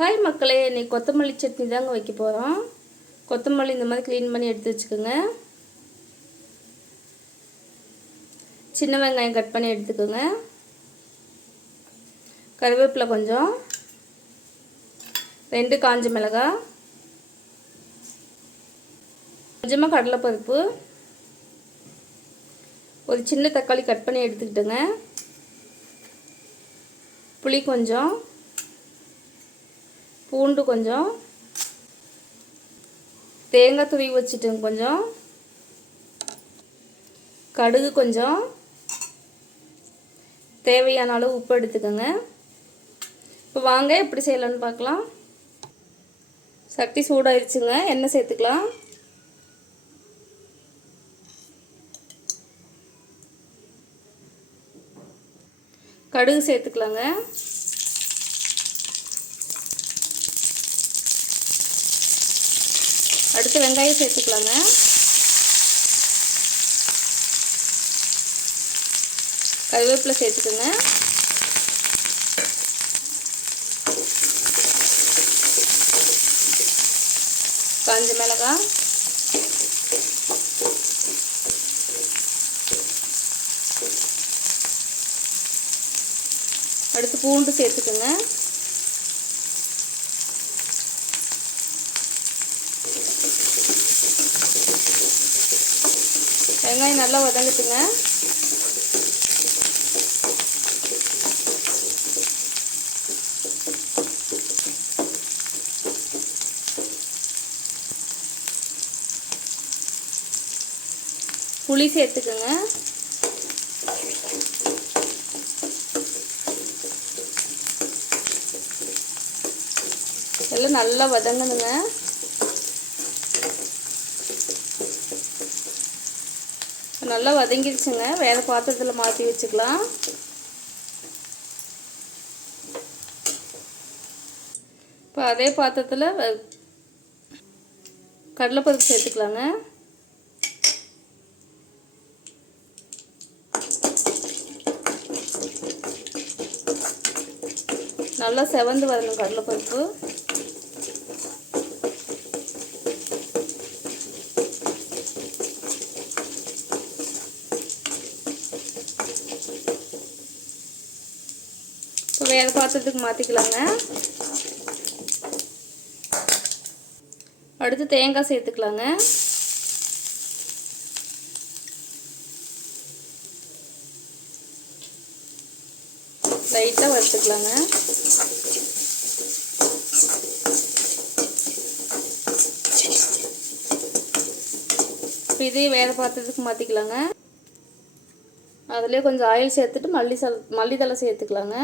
Hi மக்களே, இன்றைக்கி கொத்தமல்லி சட்னி தாங்க வைக்க போகிறோம். கொத்தமல்லி இந்த மாதிரி க்ளீன் பண்ணி எடுத்து வச்சுக்கோங்க. சின்ன வெங்காயம் கட் பண்ணி எடுத்துக்கோங்க. கருவேப்பிலை கொஞ்சம், 2 காஞ்ச மிளகாய், கொஞ்சமாக கடலைப்பருப்பு, ஒரு சின்ன தக்காளி கட் பண்ணி எடுத்துக்கிட்டுங்க. புளி கொஞ்சம், பூண்டு கொஞ்சம், தேங்காய் துருவி வச்சுட்டுங்க கொஞ்சம், கடுகு கொஞ்சம், தேவையான அளவு உப்பு எடுத்துக்கோங்க. இப்போ வாங்க எப்படி செய்யலான்னு பார்க்கலாம். சட்டி சூடாயிருச்சுங்க, எண்ணெய் சேர்த்துக்கலாம். கடுகு சேர்த்துக்கலாங்க. அடுத்து வெங்காயம் சேர்த்துக்கலாங்க. கருவேப்பிலை சேர்த்துக்கோங்க. காஞ்ச மிளகாய், அடுத்து பூண்டு சேர்த்துக்கோங்க. வெங்காயம் நல்லா வதங்கட்டுங்க. புளி சேர்த்துக்கோங்க. எல்லாம் நல்லா வதங்கணுங்க. நல்லா வதங்கிடுச்சுங்க. வேறு பாத்திரத்தில் மாற்றி வச்சுக்கலாம். இப்போ அதே பாத்திரத்தில் கடலைப்பருப்பு சேர்த்துக்கலாங்க. நல்லா செவந்து வரணும் கடலைப்பருப்பு. இப்போ வேறு பாத்திரத்துக்கு மாற்றிக்கலாங்க. அடுத்து தேங்காய் சேர்த்துக்கலாங்க. லைட்டாக வறுத்துக்கலாங்க. இப்போ இதே வேறு பாத்திரத்துக்கு மாற்றிக்கலாங்க. அதிலே கொஞ்சம் ஆயில் சேர்த்துட்டு மல்லித்தழை சேர்த்துக்கலாங்க.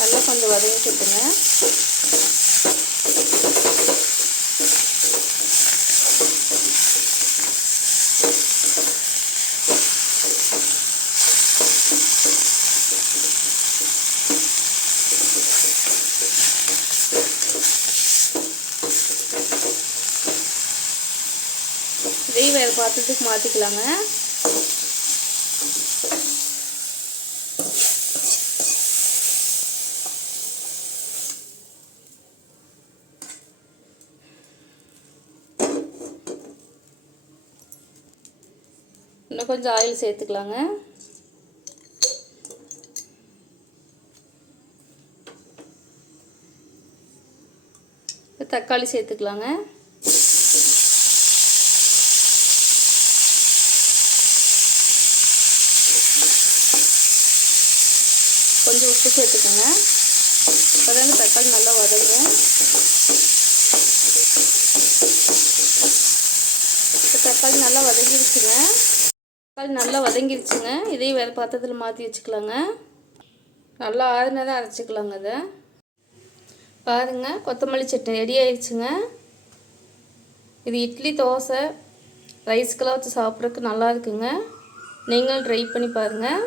நல்லா கொஞ்சம் வதங்கிட்டுங்க. இதையும் வேறு பாத்திரத்துக்கு மாற்றிக்கலாங்க. இன்னும் கொஞ்சம் ஆயில் சேர்த்துக்கலாங்க. தக்காளி சேர்த்துக்கலாங்க. கொஞ்சம் உப்பு சேர்த்துக்கோங்க. அப்போதாங்க தக்காளி நல்லா வதங்கும். இப்போ தக்காளி நல்லா வதங்கிடுச்சுங்க. இதையும் வேறு பாத்திரத்தில் மாற்றி வச்சுக்கலாங்க. நல்லா ஆறுனதாக அரைச்சிக்கலாங்க. அதை பாருங்கள், கொத்தமல்லி சட்னி ரெடி ஆயிடுச்சுங்க. இது இட்லி, தோசை, ரைஸ்க்கெல்லாம் வச்சு சாப்பிட்றதுக்கு நல்லா இருக்குங்க. நீங்களும் ட்ரை பண்ணி பாருங்கள்.